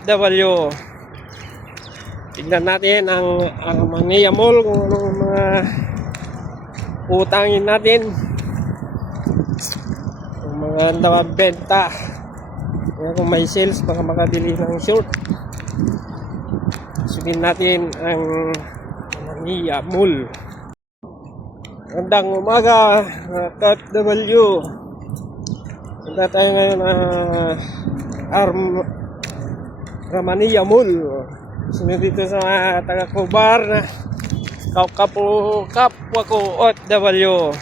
OFW. Tignan natin ang Mania Mall kung anong mga utangin natin. Kung mga benta. Kung may sales, baka makabili ng short. Sugin natin ang Mania Mall. Magandang umaga, OFW. Punta tayo ngayon Mania Mall. Sunod dito sa mga taga-Cobar na kapwa ko OFW.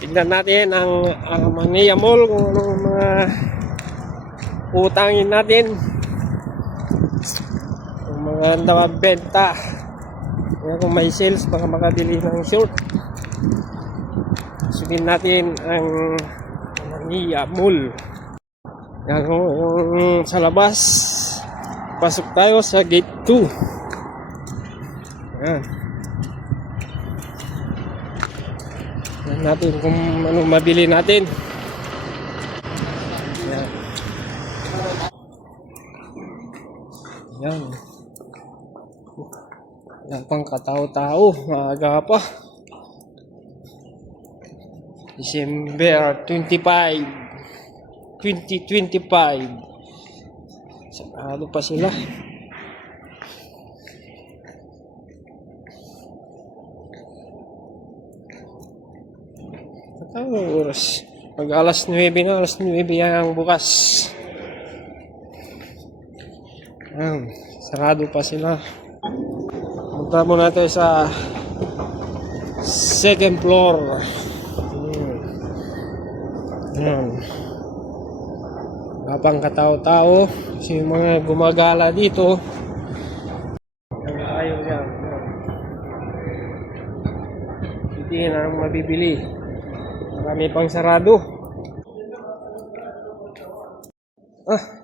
Tignan natin ang Mania Mall kung anong mga utangin natin. Kung mga benta. Kung may sales, baka makabili ng short. Sugin natin ang Mania Mall. Yan, yung sa labas. Pasok tayo sa gate 2. Yan. Yan natin kung ano mabili natin. Yan. Yan. Wala pang katao-tao. Maaga pa. December 25, 2025. Sarado pa sila. Anong oras? Pag alas 9 na, alas 9 ang bukas. Sarado pa sila. Punta muna tayo sa second floor. Habang katao-tao, kasi yung mga gumagala dito, ayaw yan. Hindi na ang mabibili. Marami pang sarado.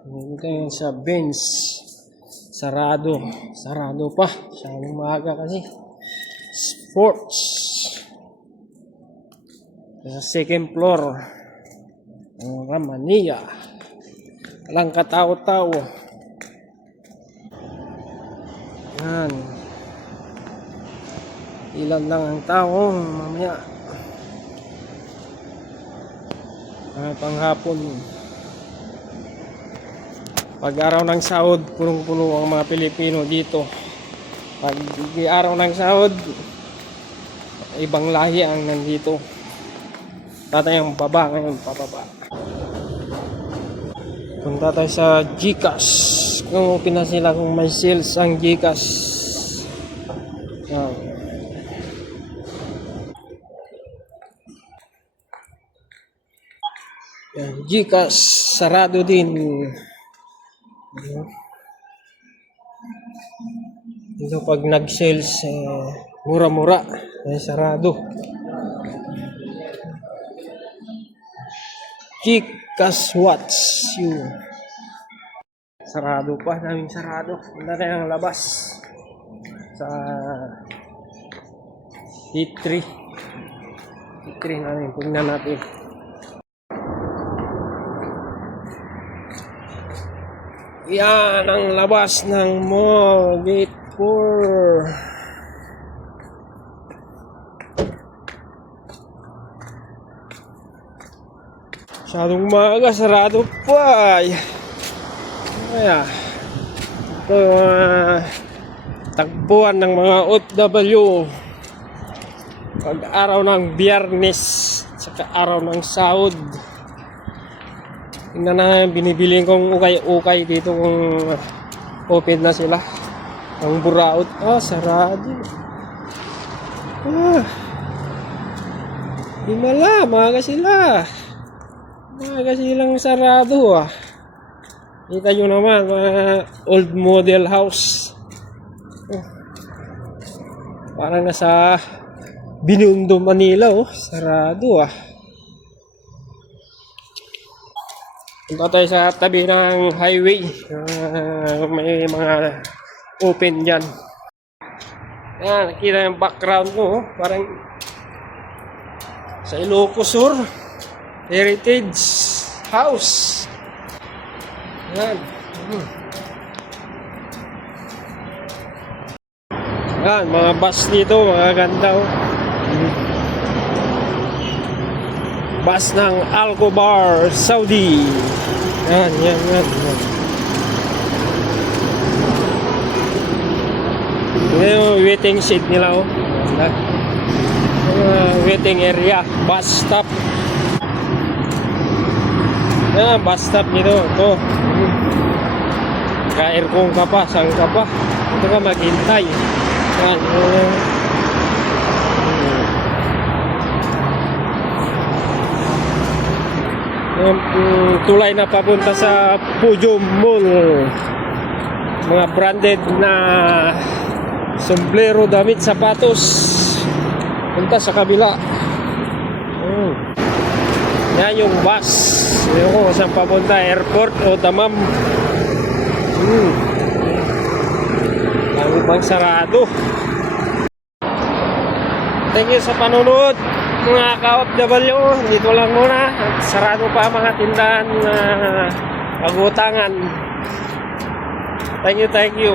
Dito yun sa Benz. Sarado pa. Siyang maaga kasi. Sports. Sa second floor. Ang Mania. Walang katao-tao. Yan. Ilan lang ang tao mamaya. Panghapon. Pag araw ng sahod, punong-puno ang mga Pilipino dito. Pag araw ng sahod, ibang lahi ang nandito. Tatayang baba ngayon, pababa. Punta tayo sa GCash. Kung pinasila kung may sales ang GCash. Yan, GCash sarado din. Dito pag nag-sales mura-mura sarado. GCash Watch you. Sarado pa, daming sarado. Punta tayo ang labas sa T3 namin. Tingnan natin. Yan ang labas ng mall. Gate 4. Masyadong maaga, sarado pa. Kaya ito tagpuan ng mga OFW pag araw ng Biyernes saka araw ng sahod. Tingnan na binibiling kong ukay-ukay dito kung open na sila. Ang buraot. Sarado. Himala, maaga sila. Maaga silang sarado. Kita nyo naman, mga old model house. Parang nasa Binondo, Manila. Sarado. Punta tayo sa tabi ng highway. May mga open dyan. Ayan, nakita yung background mo. Parang sa Ilocos Sur Heritage House. Ayan, Yan, mga bus dito, mga ganda oh. Bus ng Alcobar, Saudi. Yan. Ito yung waiting seat nila oh. Waiting area, bus stop. Yan, bus stop nito. Ito. Ka-aircon ka pa, saan ka pa? Ito ka maghintay. Yan. Yung tulay na papunta sa Pujum Mall. Mga branded na sombrero, damit, sapatos. Punta sa kabila. Yan yung bus. Yan ko saan papunta, airport o damam. Dami pang sarado. Thank you sa panonood mga ka-OFW. Dito lang muna. Sarado pa mga tindahan na pagutangan. Thank you.